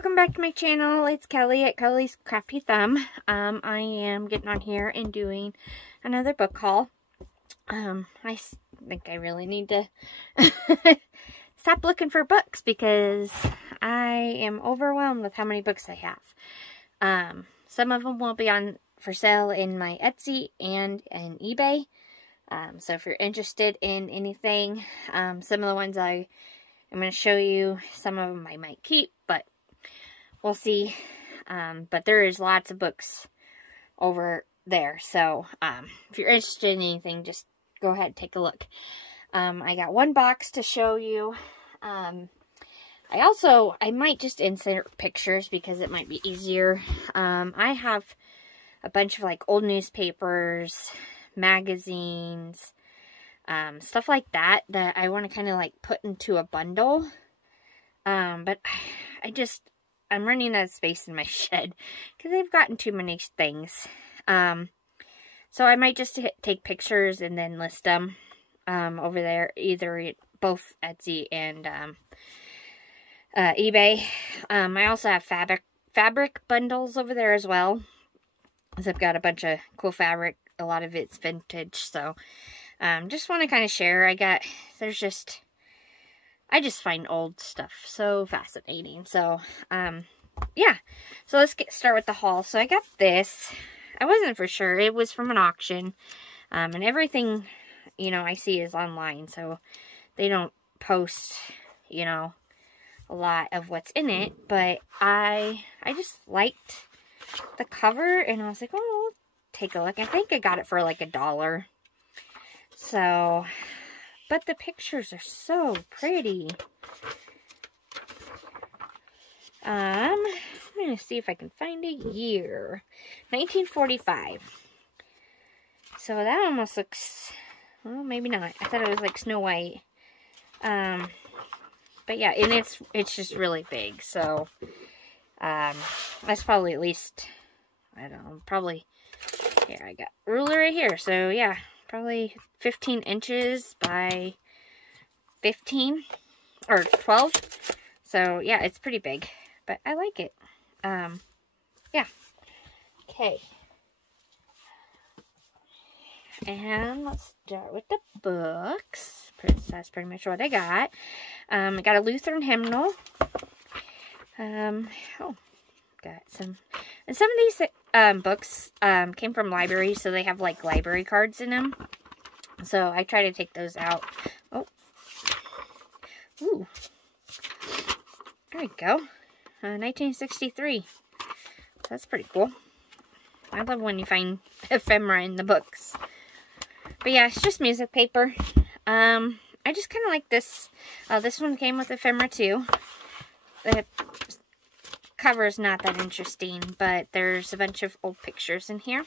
welcome back to my channel. It's Kelly at Kelly's Crafty Thumb. I am getting on here and doing another book haul. I think I really need to stop looking for books because I am overwhelmed with how many books I have. Some of them will be on for sale in my Etsy and in eBay. So if you're interested in anything, some of the ones I'm going to show you, some of them I might keep, but we'll see. But there is lots of books over there. So if you're interested in anything, just go ahead and take a look. I got one box to show you. I might just insert pictures because it might be easier. I have a bunch of like old newspapers, magazines, stuff like that I want to kind of like put into a bundle. But I'm running out of space in my shed because I've gotten too many things. So I might just take pictures and then list them over there, either both Etsy and eBay. I also have fabric bundles over there as well. So I've got a bunch of cool fabric. A lot of it's vintage, so just want to kind of share. I just find old stuff so fascinating. So yeah, so let's start with the haul. So I got this. I wasn't for sure. It was from an auction, and everything, I see is online, so they don't post, a lot of what's in it. But I just liked the cover, and I was like, oh, we'll take a look. I think I got it for like $1. So, but the pictures are so pretty. I'm going to see if I can find a year. 1945. So that almost looks, well, maybe not. I thought it was like Snow White. But yeah, and it's just really big. So, that's probably at least, I don't know, probably, here, I got a ruler right here. So yeah, probably 15 inches by 15 or 12. So yeah, it's pretty big, but I like it. Yeah. Okay. And let's start with the books. That's pretty much what I got. I got a Lutheran hymnal. Got some. And some of these books came from libraries, so they have like library cards in them. So I try to take those out. Oh. Ooh. There we go. 1963. That's pretty cool. I love when you find ephemera in the books. But yeah, it's just music paper. I just kind of like this. This one came with ephemera too. The cover is not that interesting, but there's a bunch of old pictures in here.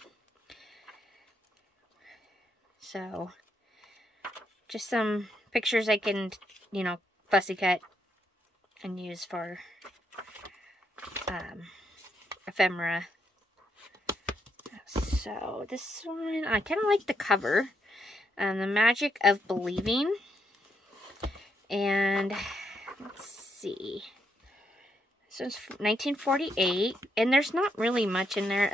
So, just some pictures I can, fussy cut and use for ephemera. So, this one, I kind of like the cover. The Magic of Believing. And, let's see. So it's 1948, and there's not really much in there.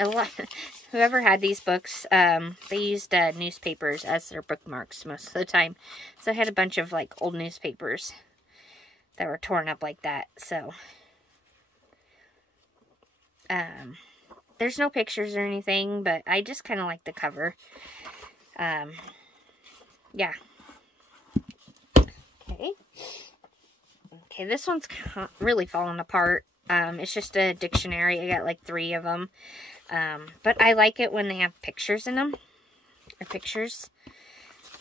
Whoever had these books, they used newspapers as their bookmarks most of the time. So I had a bunch of like old newspapers that were torn up like that. So there's no pictures or anything, but I just kind of like the cover. Yeah. Okay, this one's really falling apart. It's just a dictionary. I got like 3 of them. But I like it when they have pictures in them. Or pictures.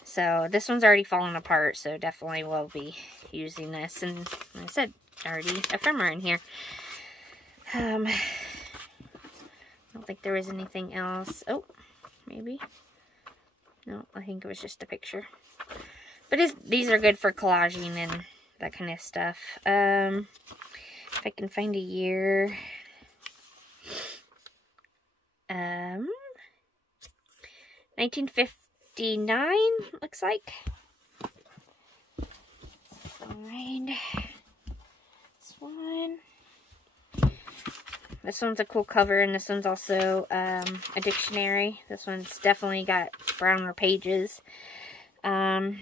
So this one's already fallen apart. So definitely will be using this. And like I said, already ephemera in here. I don't think there was anything else. Oh, maybe. No, I think it was just a picture. But these are good for collaging and that kind of stuff. If I can find a year. 1959, looks like. Find this one. This one's a cool cover, and this one's also a dictionary. This one's definitely got browner pages. Looks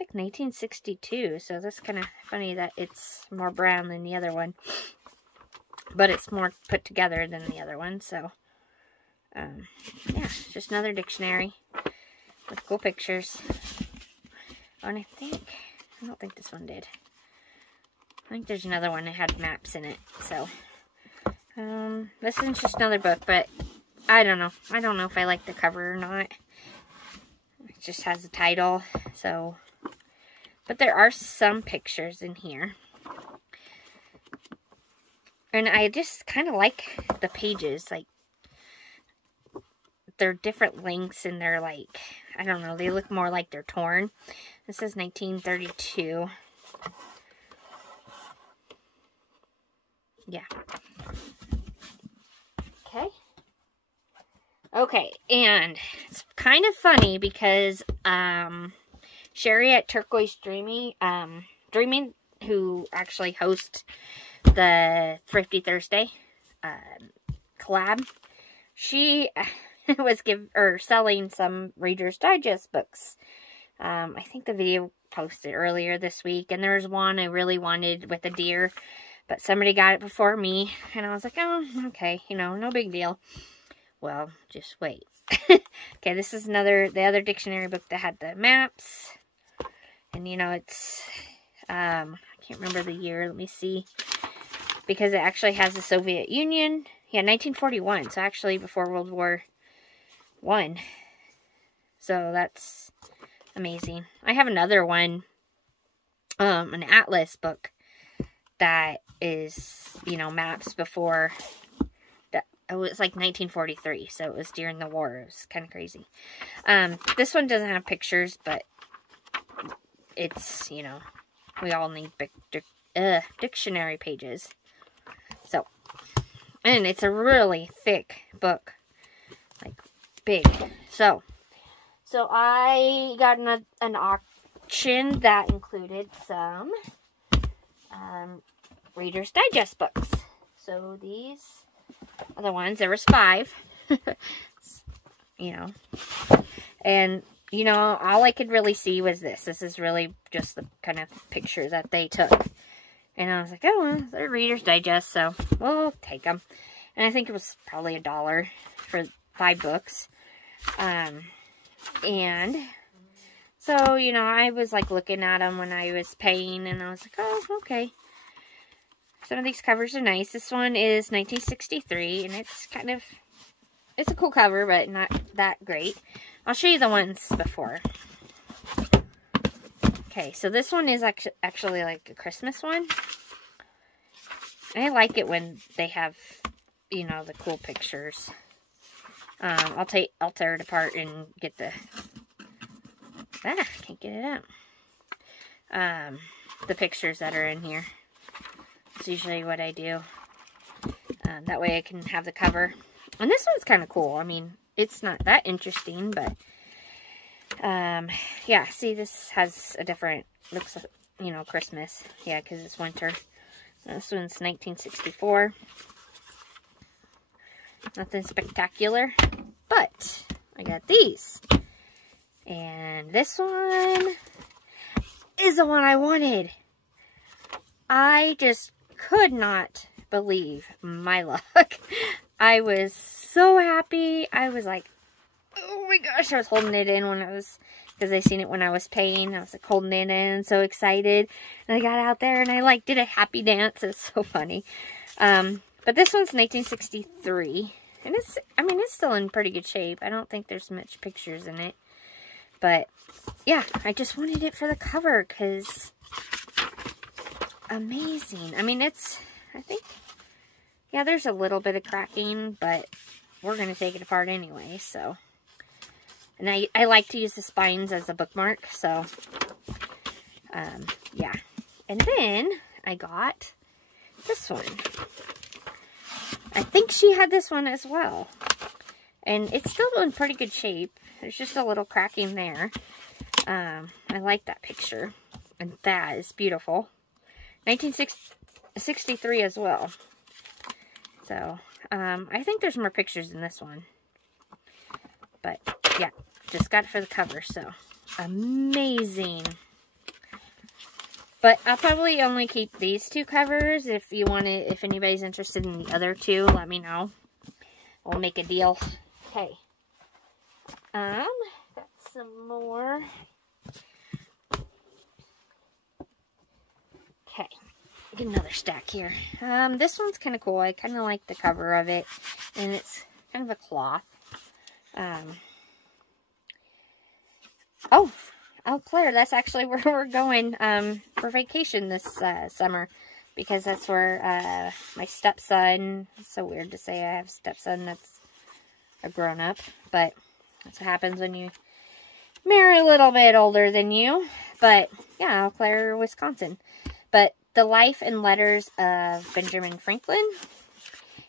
like 1962, so that's kind of funny that it's more brown than the other one. But it's more put together than the other one, so yeah, just another dictionary with cool pictures. Oh, and I don't think this one did. I think there's another one that had maps in it, so this is just another book, but I don't know. I don't know if I like the cover or not. It just has the title, so, but there are some pictures in here. And I just kind of like the pages, like, they're different lengths, and they're like, I don't know, they look more like they're torn. This is 1932. Yeah. Okay, and it's kind of funny because Sheree at Turquoise Dreaming, who actually hosts the Thrifty Thursday collab, she was selling some Reader's Digest books. I think the video posted earlier this week, and there was one I really wanted with a deer, but somebody got it before me, and I was like, oh, okay, you know, no big deal. Well, just wait. Okay, this is the other dictionary book that had the maps, and you know, it's, I can't remember the year, let me see, because it actually has the Soviet Union, yeah, 1941, so actually before World War I, so that's amazing. I have another one, an atlas book that is, you know, maps before, it was like 1943, so it was during the war. It was kind of crazy. This one doesn't have pictures, but it's, you know, we all need dictionary pages. So, and it's a really thick book, like big. So I got an auction that included some Reader's Digest books. So these are the ones. There was 5. You know. And, you know, all I could really see was this. This is really just the kind of picture that they took. And I was like, oh, well, they're Reader's Digest, so we'll take them. And I think it was probably $1 for 5 books. And so, you know, I was like looking at them when I was paying, and I was like, oh, okay. Some of these covers are nice. This one is 1963, and it's kind of, it's a cool cover, but not that great. I'll show you the ones before. Okay, so this one is actually like a Christmas one. I like it when they have, you know, the cool pictures. I'll tear it apart and get the, can't get it out. The pictures that are in here. That's usually what I do. That way I can have the cover. And this one's kind of cool. I mean, it's not that interesting, but yeah, see, this has a different, looks like, you know, Christmas. Yeah, because it's winter. This one's 1964. Nothing spectacular, but I got these. And this one is the one I wanted. I just could not believe my luck. I was so happy. I was like, oh my gosh, I was holding it in when I was, because I seen it when I was paying. I was like holding it in, so excited. And I got out there and I like did a happy dance. It's so funny. But this one's 1963. And it's, I mean, it's still in pretty good shape. I don't think there's much pictures in it. But yeah, I just wanted it for the cover because amazing. I mean, it's, I think, yeah, there's a little bit of cracking, but we're going to take it apart anyway, so. And I like to use the spines as a bookmark, so, yeah. And then I got this one. I think she had this one as well. And it's still in pretty good shape. There's just a little cracking there. I like that picture. And that is beautiful. 1963 as well. So, I think there's more pictures in this one. But, yeah, just got it for the cover, so amazing. But I'll probably only keep these 2 covers. If you want to, if anybody's interested in the other 2, let me know. We'll make a deal. Okay. Got some more. Okay. Get another stack here. This one's kind of cool. I kind of like the cover of it. And it's kind of a cloth. Oh, Claire, that's actually where we're going for vacation this summer. Because that's where my stepson, it's so weird to say I have a stepson that's a grown-up. But that's what happens when you marry a little bit older than you. But, yeah, Eau Claire, Wisconsin. But The Life and Letters of Benjamin Franklin.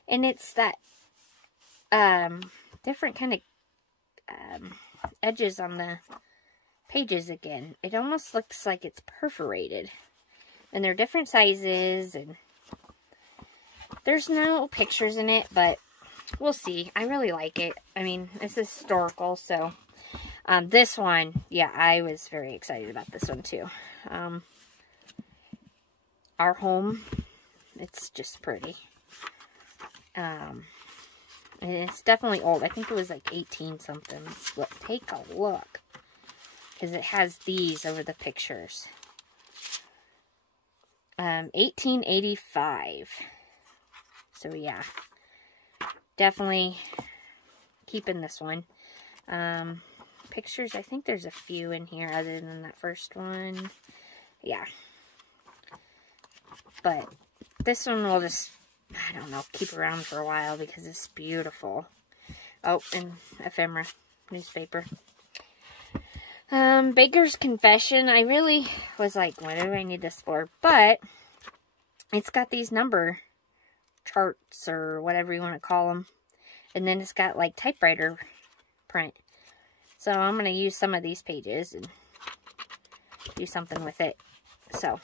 And it's that different kind of edges on the pages again. It almost looks like it's perforated. And they're different sizes. And there's no pictures in it, but we'll see. I really like it. I mean, it's historical, so... this one, yeah, I was very excited about this one too. Our Home, it's just pretty. And it's definitely old. I think it was like 18 something. But take a look. Because it has these over the pictures. 1885. So yeah. Definitely keeping this one. Pictures, I think there's a few in here other than that first one. Yeah. But this one will just, I don't know, keep around for a while because it's beautiful. Oh, and ephemera newspaper. Baker's Confession. I really was like, what do I need this for? But it's got these number charts or whatever you want to call them. And then it's got like typewriter print. So I'm going to use some of these pages and do something with it. So,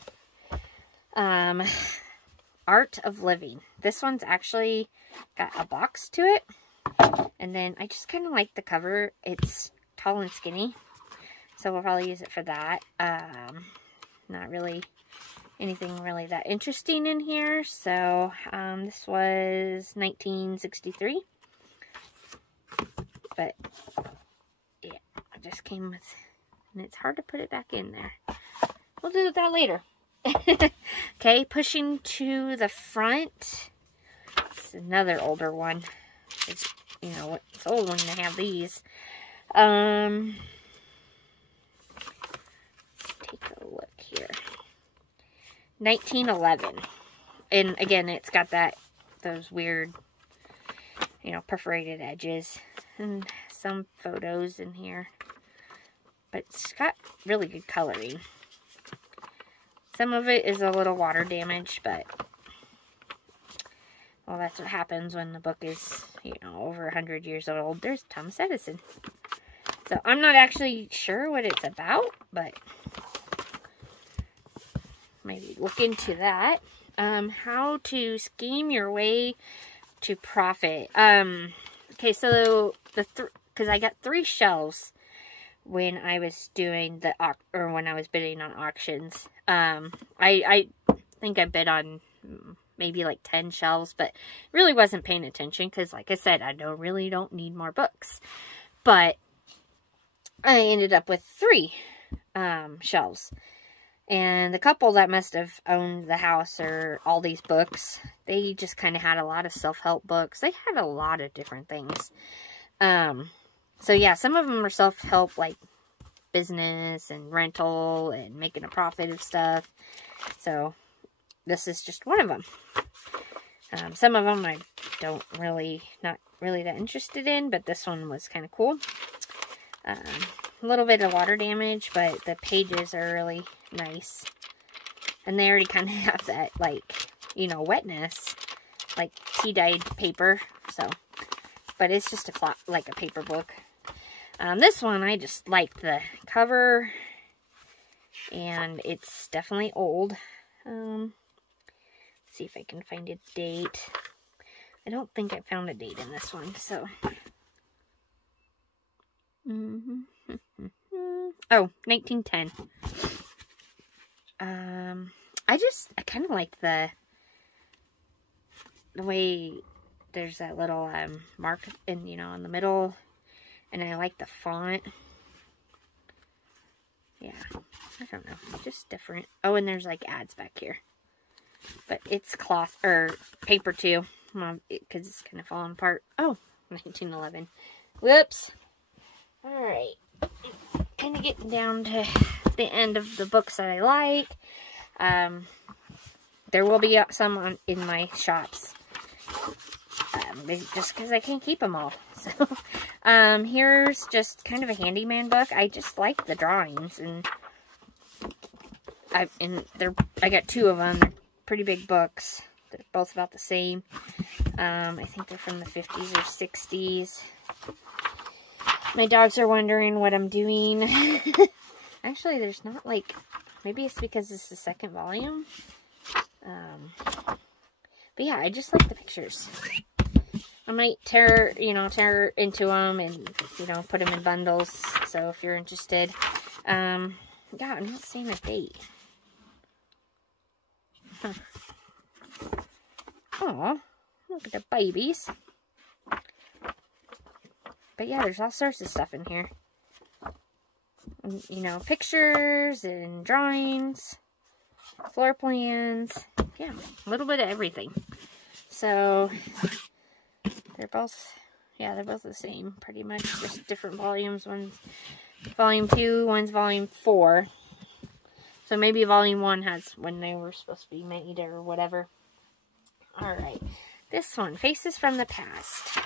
Art of Living. This one's actually got a box to it. And then I just kind of like the cover. It's tall and skinny. So we'll probably use it for that. Not really anything really that interesting in here. So, this was 1963. But... just came with, and it's hard to put it back in there. We'll do that later. Okay, Pushing to the Front. It's another older one. It's, you know, it's old when you have these. Take a look here. 1911. And again, it's got those weird, you know, perforated edges. And some photos in here. But it's got really good coloring. Some of it is a little water damaged, but... well, that's what happens when the book is, you know, over 100 years old. There's Thomas Edison. So, I'm not actually sure what it's about, but... maybe look into that. How to scheme your way to profit. Okay, so because I got 3 shelves when I was doing when I was bidding on auctions. I think I bid on maybe like 10 shelves, but really wasn't paying attention because, like I said, I really don't need more books. But I ended up with 3 shelves. And the couple that must have owned the house or all these books, they just kind of had a lot of self-help books. They had a lot of different things. So yeah, some of them are self-help, like business and rental and making a profit of stuff. So this is just one of them. Some of them I not really that interested in, but this one was kind of cool. A little bit of water damage, but the pages are really nice. And they already kind of have that, like, you know, wetness, like tea-dyed paper. So, but it's just like a paper book. This one, I just like the cover, and it's definitely old. Let's see if I can find a date. I don't think I found a date in this one, so. Oh, 1910. I kind of like the way there's that little mark in, you know, in the middle, and I like the font. Yeah, I don't know, just different. Oh, and there's like ads back here, but it's cloth or paper too, because it's kind of falling apart. Oh, 1911. Whoops. All right, kind of getting down to the end of the books that I like. There will be some in my shops, just because I can't keep them all. So, here's just kind of a handyman book. I just like the drawings, and I got 2 of them. They're pretty big books. They're both about the same. I think they're from the 50s or 60s. My dogs are wondering what I'm doing. Actually, there's not like, maybe it's because it's the 2nd volume. But yeah, I just like the pictures. I might tear into them and, you know, put them in bundles. So if you're interested. Yeah, I'm not seeing a date. Huh. Aw, look at the babies. But yeah, there's all sorts of stuff in here. And, you know, pictures and drawings, floor plans. Yeah, a little bit of everything. So, they're both the same, pretty much. Just different volumes. One's volume 2, one's volume 4. So maybe volume 1 has when they were supposed to be made or whatever. Alright, this one, Faces from the Past.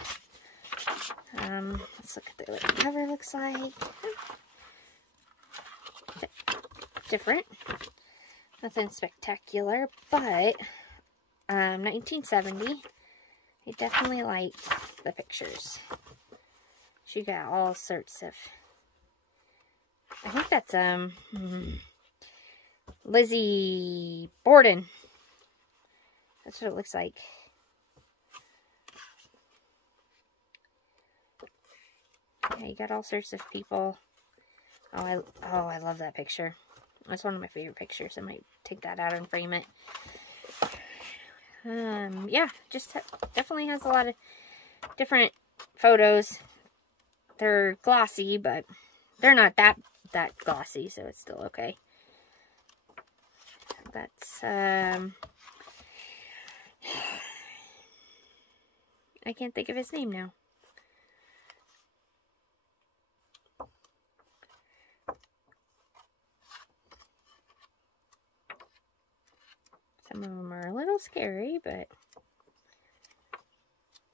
Let's look at what the cover looks like. Different. Nothing spectacular, but 1970. I definitely like the pictures. She got all sorts of, I think that's Lizzie Borden. That's what it looks like. Yeah, you got all sorts of people. Oh, I love that picture. That's one of my favorite pictures. I might take that out and frame it. Yeah, just definitely has a lot of different photos. They're glossy, but they're not that glossy, so it's still okay. That's I can't think of his name now. Some of them are a little scary, but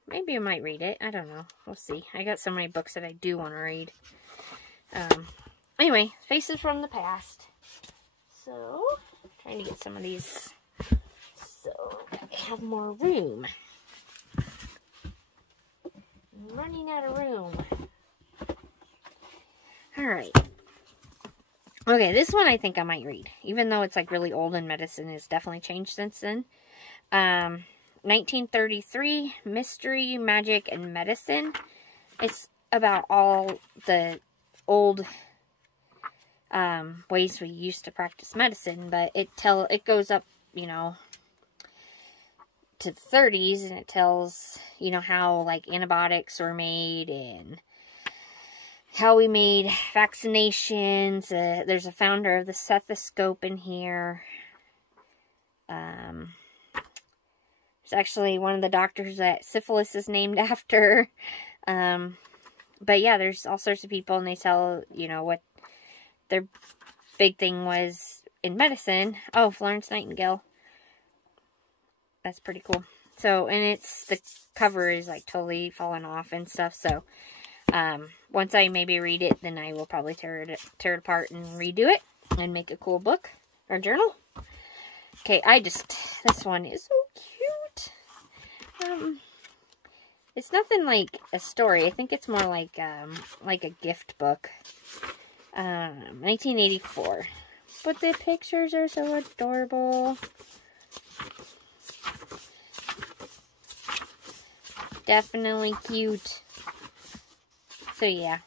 maybe I might read it. I don't know. We'll see. I got so many books that I do want to read. Anyway, Faces from the Past. So, trying to get some of these so that I have more room. I'm running out of room. Alright. Okay, this one I think I might read. Even though it's like really old and medicine has definitely changed since then. 1933, Mystery, Magic, and Medicine. It's about all the old ways we used to practice medicine, but it goes up, you know, to the 30s, and it tells, you know, how like antibiotics were made and how we made vaccinations. There's a founder of the stethoscope in here. There's actually one of the doctors that syphilis is named after. But yeah, there's all sorts of people, and they tell, you know, what their big thing was in medicine. Oh, Florence Nightingale. That's pretty cool. So, and the cover is like totally fallen off and stuff. So, once I maybe read it, then I will probably tear it apart and redo it and make a cool book or journal. Okay, this one is so cute. It's nothing like a story. I think it's more like a gift book. 1984. But the pictures are so adorable. Definitely cute. So yeah.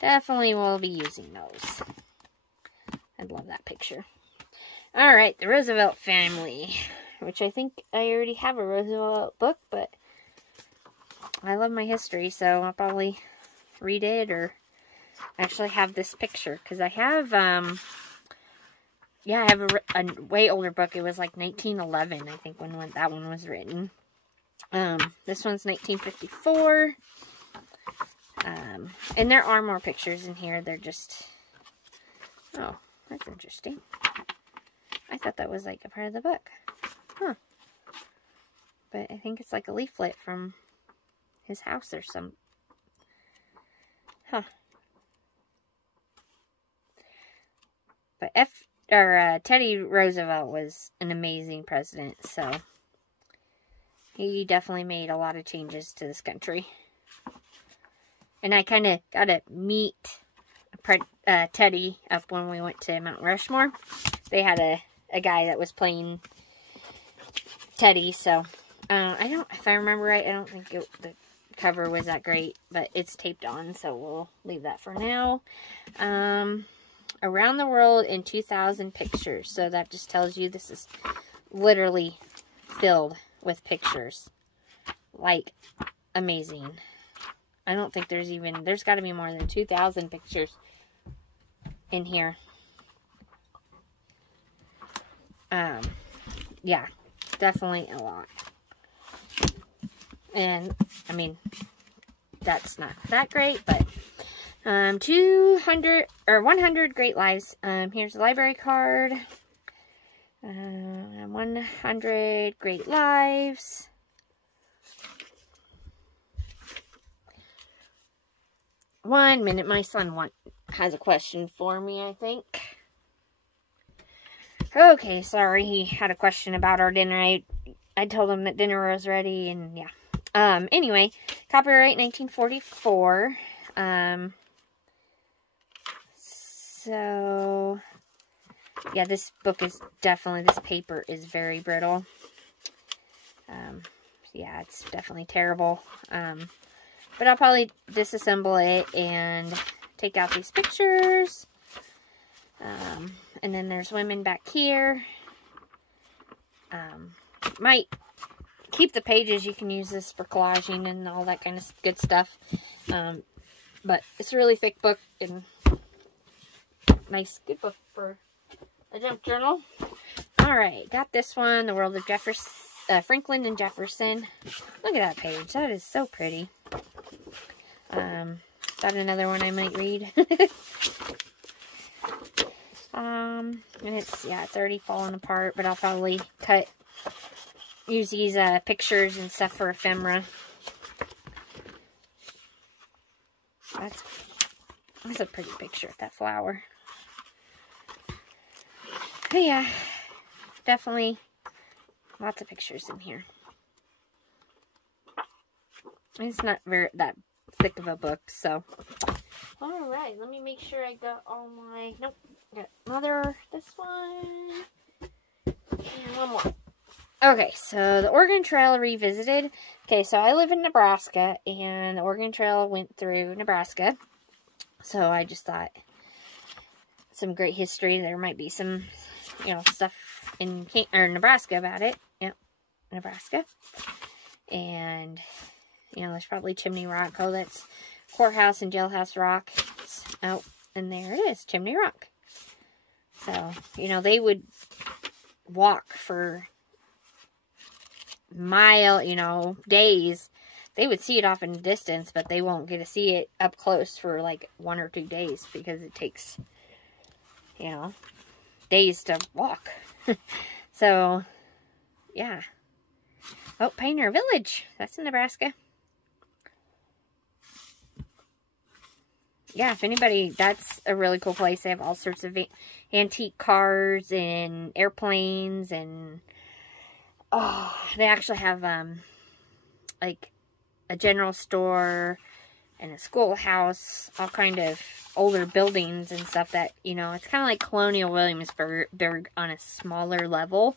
Definitely will be using those. I love that picture. Alright, the Roosevelt family. Which I think I already have a Roosevelt book, but I love my history, so I'll probably read it or actually have this picture. Because I have, yeah, I have a way older book. It was like 1911, I think, when that one was written. This one's 1954. And there are more pictures in here. They're just, oh, that's interesting. I thought that was like a part of the book. Huh. But I think it's like a leaflet from his house or some. Huh. But Teddy Roosevelt was an amazing president, so he definitely made a lot of changes to this country. And I kind of got to meet Teddy up when we went to Mount Rushmore. They had a guy that was playing Teddy, so if I remember right, I don't think the cover was that great, but it's taped on, so we'll leave that for now. Around the World in 2,000 Pictures. So that just tells you this is literally filled with pictures. Like, amazing. I don't think there's got to be more than 2,000 pictures in here. Yeah, definitely a lot. And, I mean, that's not that great, but 100 Great Lives. Here's the library card. 100 Great Lives. One minute, my son has a question for me, I think. Okay, sorry, he had a question about our dinner. I told him that dinner was ready, and yeah. Anyway, copyright 1944. So, yeah, this book is definitely, this paper is very brittle. Yeah, it's definitely terrible. But I'll probably disassemble it and take out these pictures. And then there's women back here. Might keep the pages. You can use this for collaging and all that kind of good stuff. But it's a really thick book and nice, good book for a junk journal. Alright, got this one, The World of Franklin and Jefferson. Look at that page. That is so pretty. Got another one I might read. And it's already falling apart, but I'll probably use these pictures and stuff for ephemera. That's a pretty picture of that flower. But yeah, definitely lots of pictures in here. It's not that thick of a book, so. Alright, let me make sure I got all my, nope, got another, this one, and one more. Okay, so the Oregon Trail Revisited. Okay, so I live in Nebraska, and the Oregon Trail went through Nebraska. So I just thought, some great history. There might be some, stuff in Nebraska about it. Yep, Nebraska. And, there's probably Chimney Rock. Oh, that's Courthouse and Jailhouse Rock. Oh, and there it is, Chimney Rock. So, they would walk for days. They would see it off in the distance, but they won't get to see it up close for like 1 or 2 days because it takes, days to walk. So, yeah. Oh, Pioneer Village. That's in Nebraska. Yeah, if anybody, that's a really cool place. They have all sorts of antique cars and airplanes and, they actually have, like, a general store and a schoolhouse, all kind of older buildings and stuff that, it's kind of like Colonial Williamsburg on a smaller level.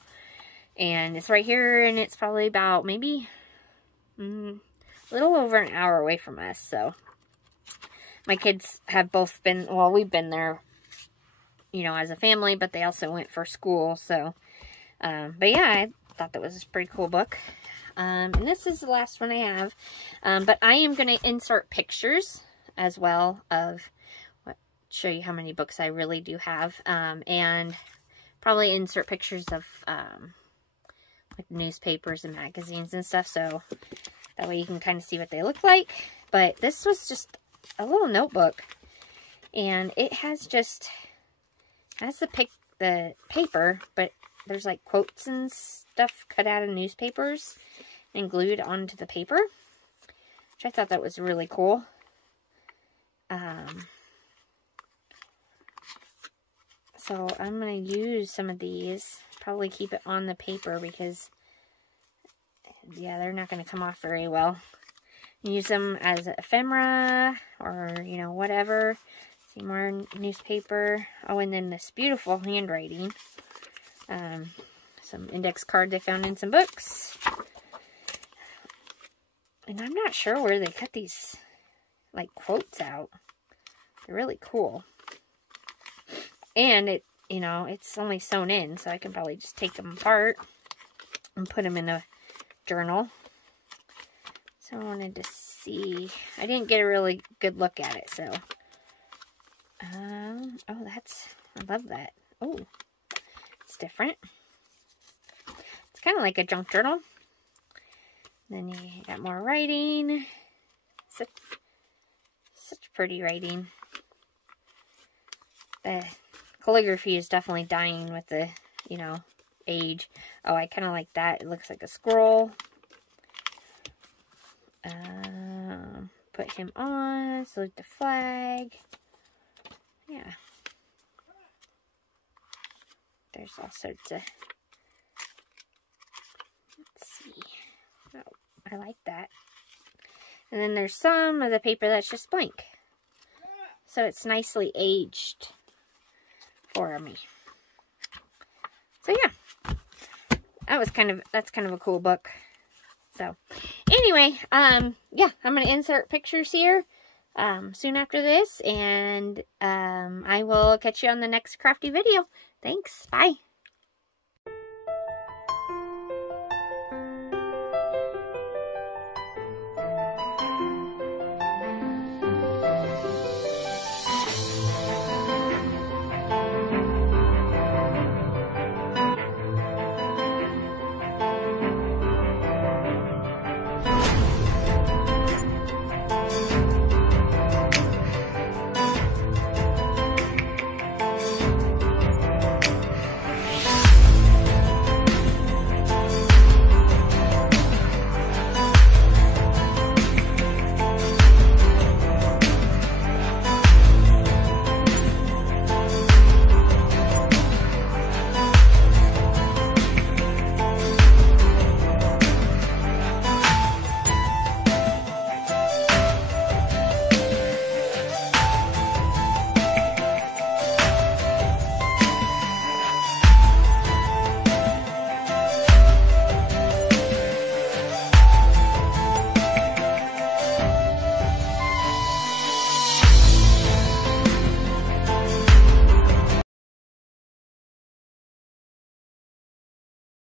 And it's right here, and it's probably about maybe a little over an hour away from us, so my kids have both been, well, we've been there, you know, as a family, but they also went for school, so, but yeah, I thought that was a pretty cool book. And this is the last one I have, but I am going to insert pictures as well of, show you how many books I really do have, and probably insert pictures of, like newspapers and magazines and stuff, so that way you can kind of see what they look like. But this was just a little notebook, and it has just, has the paper, but there's like quotes and stuff cut out of newspapers and glued onto the paper, which I thought that was really cool. So I'm going to use some of these, probably keep it on the paper because, yeah, they're not going to come off very well. Use them as ephemera or, you know, whatever. See more newspaper. Oh, and then this beautiful handwriting. Some index cards I found in some books. And I'm not sure where they cut these, like, quotes out. They're really cool. And it, you know, it's only sewn in, so I can probably just take them apart and put them in a journal. So I wanted to see. I didn't get a really good look at it, so. Oh, that's, I love that. Oh, it's different. It's kind of like a junk journal. Then you got more writing. Such pretty writing. The calligraphy is definitely dying with the, you know, age. Oh, I kind of like that. It looks like a scroll. Put him on. Salute the flag. Yeah. There's all sorts of... Let's see. Oh, I like that. And then there's some of the paper that's just blank. So it's nicely aged for me. So yeah. That's kind of a cool book. So anyway, yeah, I'm going to insert pictures here soon after this, and I will catch you on the next crafty video. Thanks. Bye.